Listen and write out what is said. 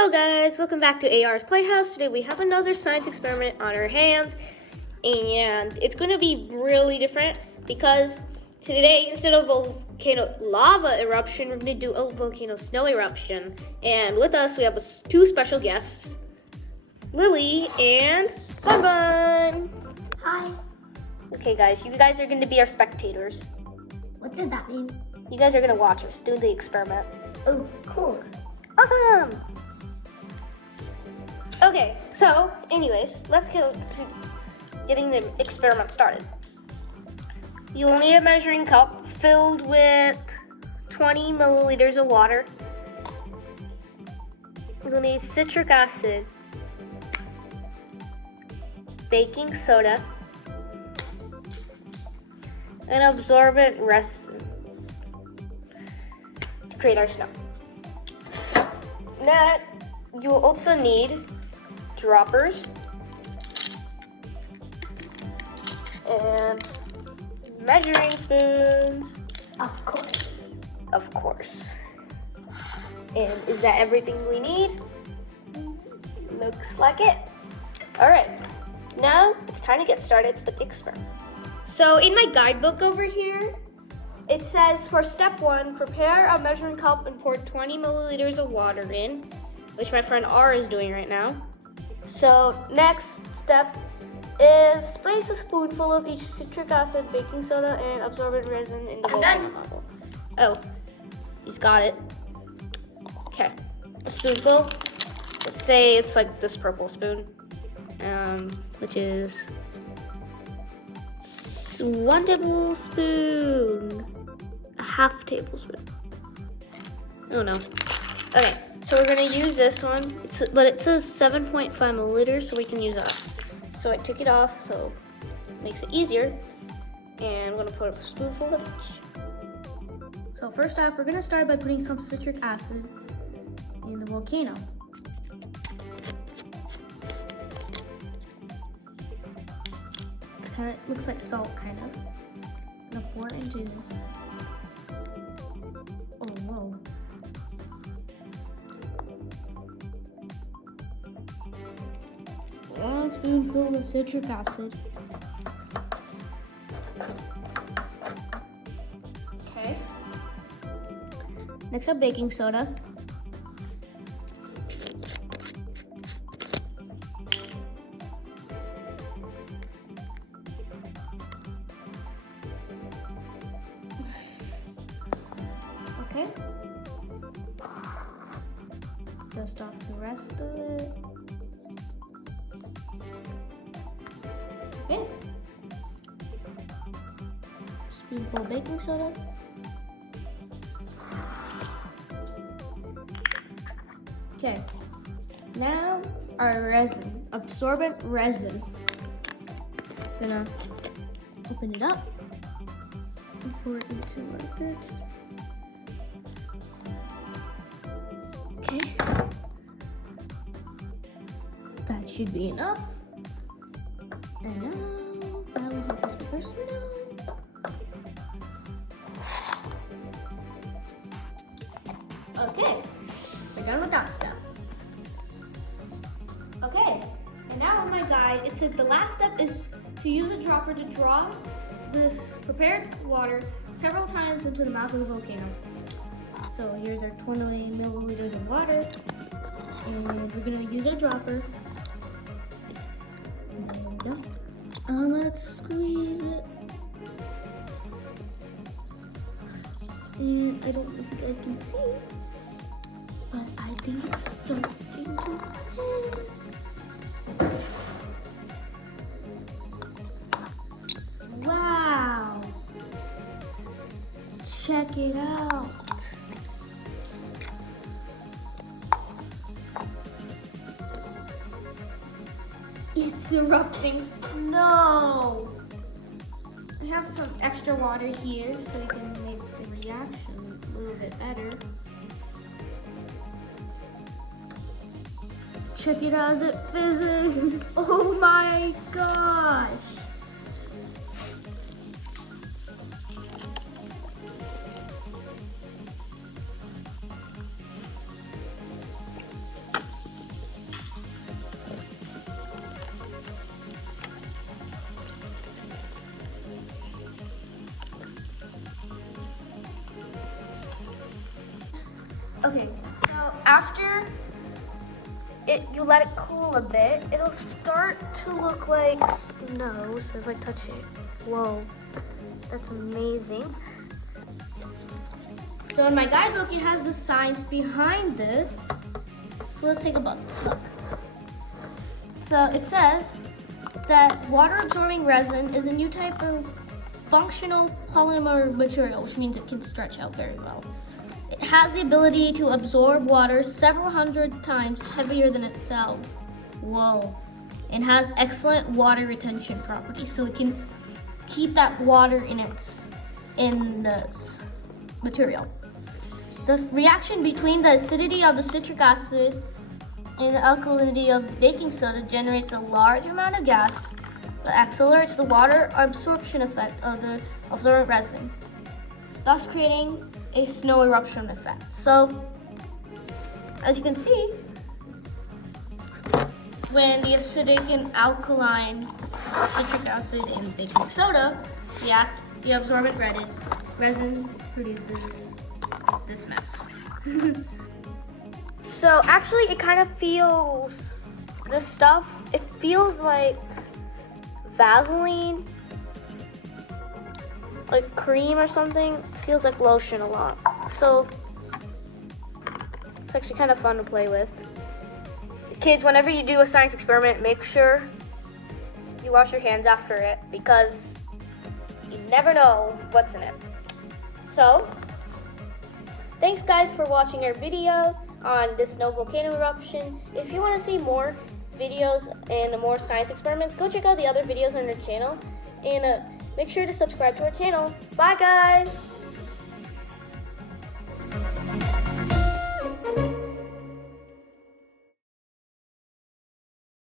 Hello guys, welcome back to AR's Playhouse. Today we have another science experiment on our hands, and it's going to be really different because today instead of volcano lava eruption, we're going to do a volcano snow eruption. And with us we have two special guests, Lily and Bun Bun. Hi. Okay guys, you guys are going to be our spectators. What does that mean? You guys are going to watch us do the experiment. Oh, cool. Awesome! Okay, so anyways, let's go to getting the experiment started. You'll need a measuring cup filled with 20 milliliters of water. You'll need citric acid, baking soda, and absorbent resin to create our snow. Now, you'll also need droppers and measuring spoons. Of course. Of course. And is that everything we need? Looks like it. All right, now it's time to get started with the experiment. So in my guidebook over here, it says for step 1, prepare a measuring cup and pour 20 milliliters of water in, which my friend R is doing right now. So next step is place a spoonful of each citric acid, baking soda, and absorbent resin in the volcano model. Oh, he's got it. Okay, a spoonful. Let's say it's like this purple spoon, which is 1 tablespoon. A half tablespoon. Oh no. Okay, so we're gonna use this one. But it says 7.5 milliliters, so we can use that. So I took it off, so it makes it easier. And I'm gonna put a spoonful of each. So first off, we're gonna start by putting some citric acid in the volcano. It looks like salt, kind of. I'm gonna pour it into this. Oh, whoa. One spoonful of citric acid. Okay. Next up, baking soda. Okay. Dust off the rest of it. Okay. Spoonful of baking soda. Okay. Now our resin, absorbent resin. Gonna open it up and pour it into our bits. Okay, that should be enough. And now that will help us with our snow. Okay, we're done with that step. Okay, and now on my guide, it said the last step is to use a dropper to draw this prepared water several times into the mouth of the volcano. So here's our 20 milliliters of water, and we're gonna use our dropper. And there we go. Let's squeeze it. And I don't know if you guys can see, but I think it's starting to piss. Wow! Check it out. It's erupting snow. I have some extra water here so we can make the reaction a little bit better. Check it out as it fizzes. Oh my gosh. Okay, so after you let it cool a bit, it'll start to look like snow. So if I touch it, whoa, that's amazing. So in my guidebook, it has the science behind this. So let's take a look. So it says that water-absorbing resin is a new type of functional polymer material, which means it can stretch out very well. It has the ability to absorb water several hundred times heavier than itself. Whoa. It has excellent water retention properties, so it can keep that water in the material. The reaction between the acidity of the citric acid and the alkalinity of baking soda generates a large amount of gas that accelerates the water absorption effect of the absorbent resin, thus creating a snow eruption effect. So, as you can see, when the acidic and alkaline citric acid and baking soda react, the absorbent resin produces this mess. So actually it kind of feels, this stuff, it feels like Vaseline, like cream or something. It feels like lotion a lot. So it's actually kind of fun to play with. Kids, whenever you do a science experiment, make sure you wash your hands after it because you never know what's in it. So, thanks guys for watching our video on this snow volcano eruption. If you want to see more videos and more science experiments, go check out the other videos on our channel and make sure to subscribe to our channel. Bye guys!